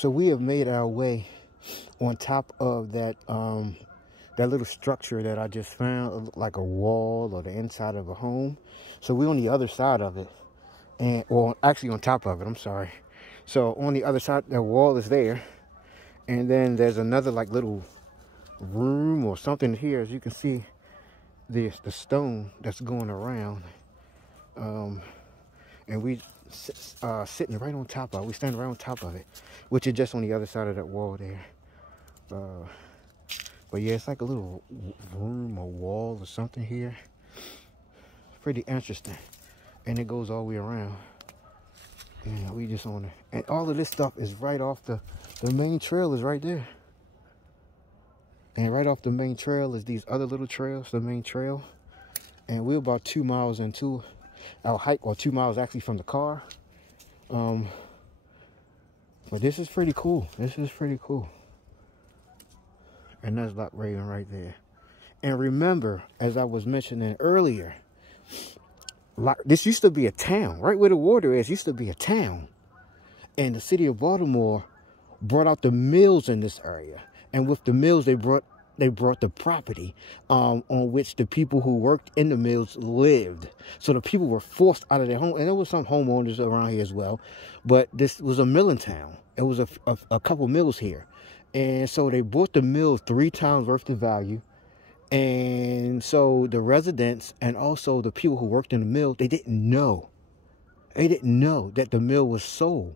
So we have made our way on top of that that little structure that I just found, like a wall or the inside of a home. So we're on the other side of it, and or actually on top of it, I'm sorry. So on the other side, the wall is there, and then there's another like little room or something here. As you can see, the stone that's going around, and we sitting right on top of it. We standing right on top of it, which is just on the other side of that wall there. But yeah, it's like a little room or wall or something here. Pretty interesting, and it goes all the way around. And we just on it, and all of this stuff is right off the main trail is right there. And right off the main trail is these other little trails, the main trail. And we're about 2 miles into our hike, or 2 miles actually from the car. But this is pretty cool. This is pretty cool. And that's Loch Raven right there. And remember, as I was mentioning earlier, this used to be a town. Right where the water is used to be a town. And the city of Baltimore brought out the mills in this area. And with the mills, they brought the property on which the people who worked in the mills lived. So the people were forced out of their home. And there was some homeowners around here as well. But this was a milling town. It was a couple mills here. And so they bought the mills 3 times worth of value. And so the residents and also the people who worked in the mill, they didn't know. They didn't know that the mill was sold.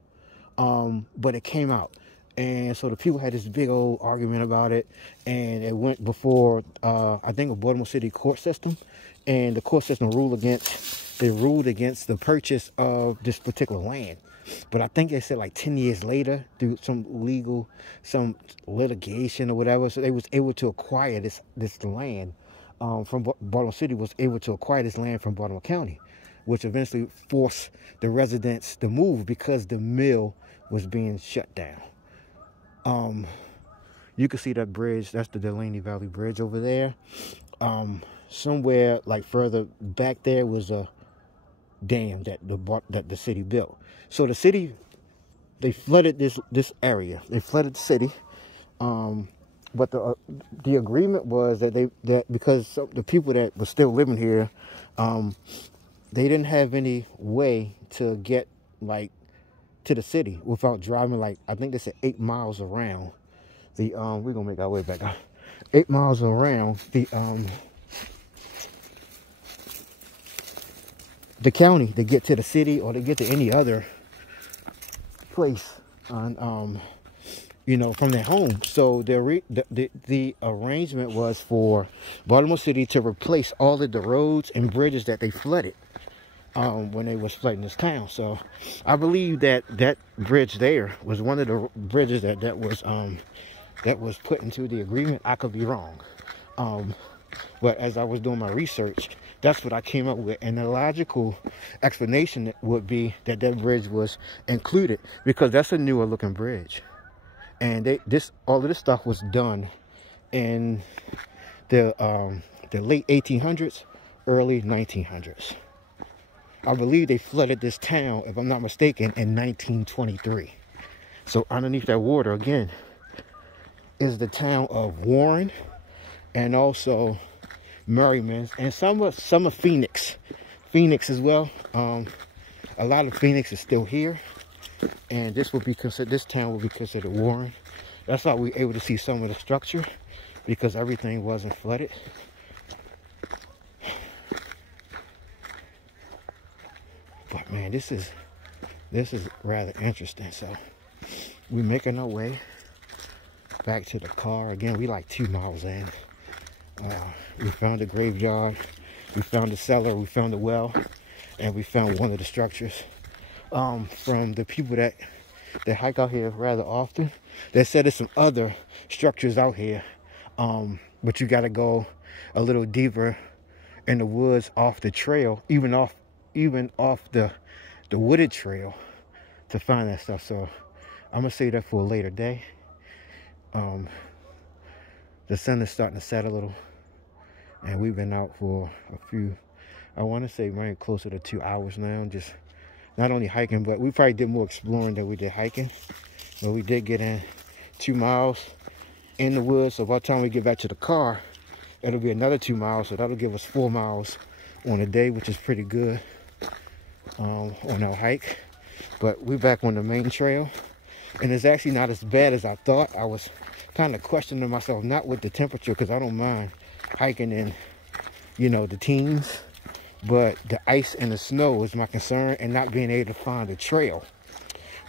But it came out. And so the people had this big old argument about it. And it went before, I think, a Baltimore City court system. And the court system ruled against the purchase of this particular land. But I think they said like 10 years later, through some litigation or whatever, so they was able to acquire this land from Baltimore City, was able to acquire this land from Baltimore County, which eventually forced the residents to move because the mill was being shut down. You can see that bridge. That's the Delaney Valley Bridge over there. Somewhere like further back there was a dam that the city built. So the city, they flooded this area. They flooded the city. But the agreement was that because the people that were still living here, they didn't have any way to get like to the city without driving, like, I think they said 8 miles around the we're gonna make our way back up. 8 miles around the county to get to the city or to get to any other place on you know, from their home. So the arrangement was for Baltimore City to replace all of the roads and bridges that they flooded when they was flooding this town. So I believe that bridge there was one of the bridges that was put into the agreement. I could be wrong, but as I was doing my research, that's what I came up with. And the logical explanation would be that bridge was included because that's a newer looking bridge. And all of this stuff was done in the late 1800s, early 1900s. I believe they flooded this town, if I'm not mistaken, in 1923. So underneath that water, again, is the town of Warren and also Merryman and some of Phoenix as well. A lot of Phoenix is still here, and this town will be considered Warren. That's why we were able to see some of the structure, because everything wasn't flooded. But man, this is rather interesting. So we're making our way back to the car. Again, we like 2 miles in. We found a graveyard, we found a cellar, we found a well, and we found one of the structures. From the people that hike out here rather often, they said there's some other structures out here, but you got to go a little deeper in the woods off the trail, even off the wooded trail, to find that stuff. So I'm gonna save that for a later day. The sun is starting to set a little, and we've been out for a few, I want to say running closer to 2 hours now, just not only hiking, but we probably did more exploring than we did hiking. but we did get in 2 miles in the woods. So by the time we get back to the car, it'll be another 2 miles. So that'll give us 4 miles on a day, which is pretty good on our hike. But we're back on the main trail, and it's actually not as bad as I thought. I was kind of questioning myself, not with the temperature, because I don't mind hiking in, you know, the teens, but the ice and the snow is my concern, and not being able to find a trail.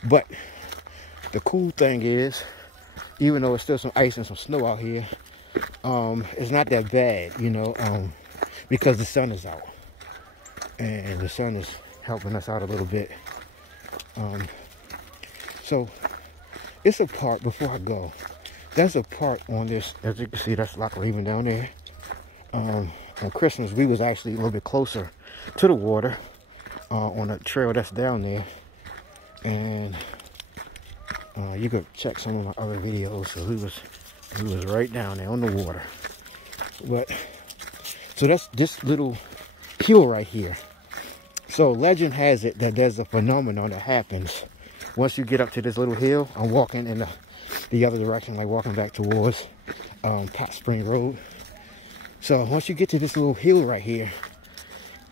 But the cool thing is, even though it's still some ice and some snow out here, it's not that bad, you know, because the sun is out, and the sun is helping us out a little bit. So it's a part, before I go, there's a part on this, as you can see, that's Loch Raven down there. On Christmas, we was actually a little bit closer to the water on a trail that's down there, and you could check some of my other videos. So we was right down there on the water. But so that's this little hill right here. So legend has it that there's a phenomenon that happens once you get up to this little hill. I'm walking in the other direction, like walking back towards Pot Spring Road. So once you get to this little hill right here,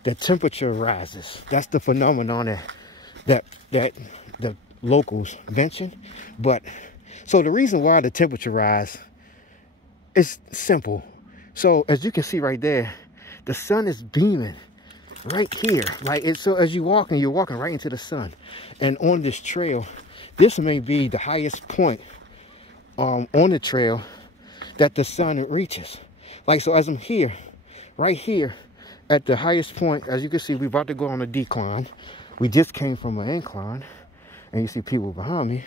the temperature rises. That's the phenomenon that the locals mention. But so the reason why the temperature rise is simple. So as you can see right there, the sun is beaming right here. Like it's, so as you're walking right into the sun. And on this trail, this may be the highest point on the trail that the sun reaches. Like, so as I'm here, right here at the highest point, as you can see, we're about to go on a decline. We just came from an incline, and you see people behind me.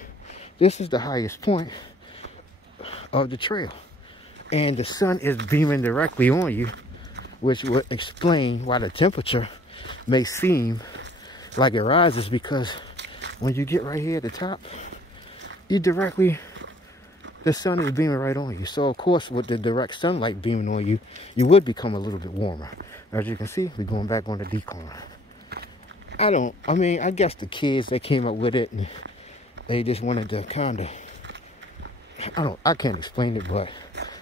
This is the highest point of the trail, and the sun is beaming directly on you, which would explain why the temperature may seem like it rises, because when you get right here at the top, the sun is beaming right on you. So of course, with the direct sunlight beaming on you, you would become a little bit warmer. As you can see, we're going back on the decline. I guess the kids, they came up with it, and they just wanted to kind of, I can't explain it, but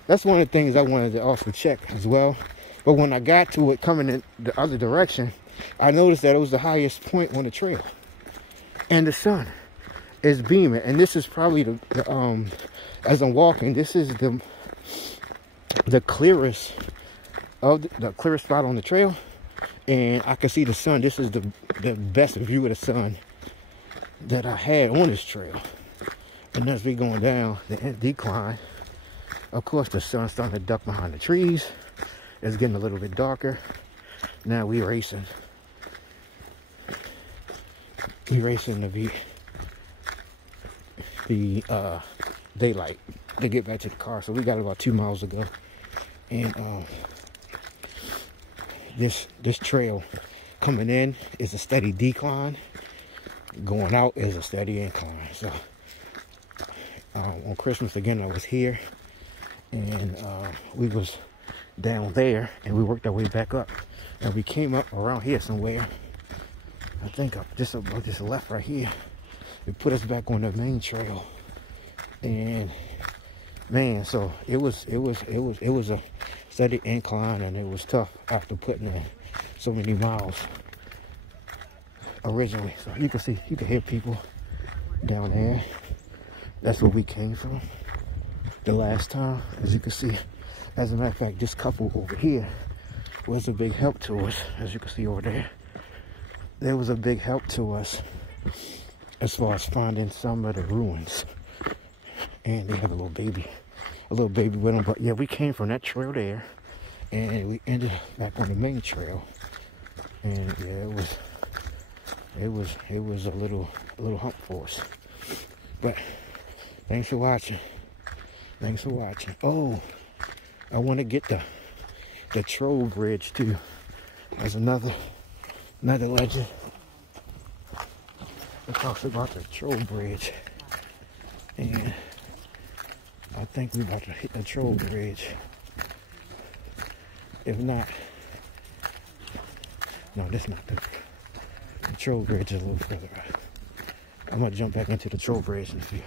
that's one of the things I wanted to also check as well. But when I got to it coming in the other direction, I noticed that it was the highest point on the trail, and the sun is beaming. And this is probably the as I'm walking, this is the clearest spot on the trail, and I can see the sun. This is the best view of the sun that I had on this trail. And as we going down the decline, of course the sun's starting to duck behind the trees. It's getting a little bit darker. Now we racing. We racing the daylight to get back to the car. So we got about 2 miles to go, and this trail coming in is a steady decline, going out is a steady incline. So on Christmas again, I was here, and we was down there, and we worked our way back up, and we came up around here somewhere. I think up just left right here. It put us back on the main trail, and man, so it was a steady incline, and it was tough after putting in so many miles originally. So you can see, you can hear people down there. That's where we came from the last time, as you can see. As a matter of fact, this couple over here was a big help to us. As you can see over there, there was a big help to us as far as finding some of the ruins. And they have a little baby with them. But yeah, we came from that trail there, and we ended back on the main trail. And yeah, it was a little hump for us. But thanks for watching. Thanks for watching. Oh, I want to get the Troll Bridge too. There's another legend that talks about the Troll Bridge, and I think we're about to hit the Troll Bridge. If not, no, that's not the Troll Bridge is a little further out. I'm gonna jump back into the Troll Bridge and see.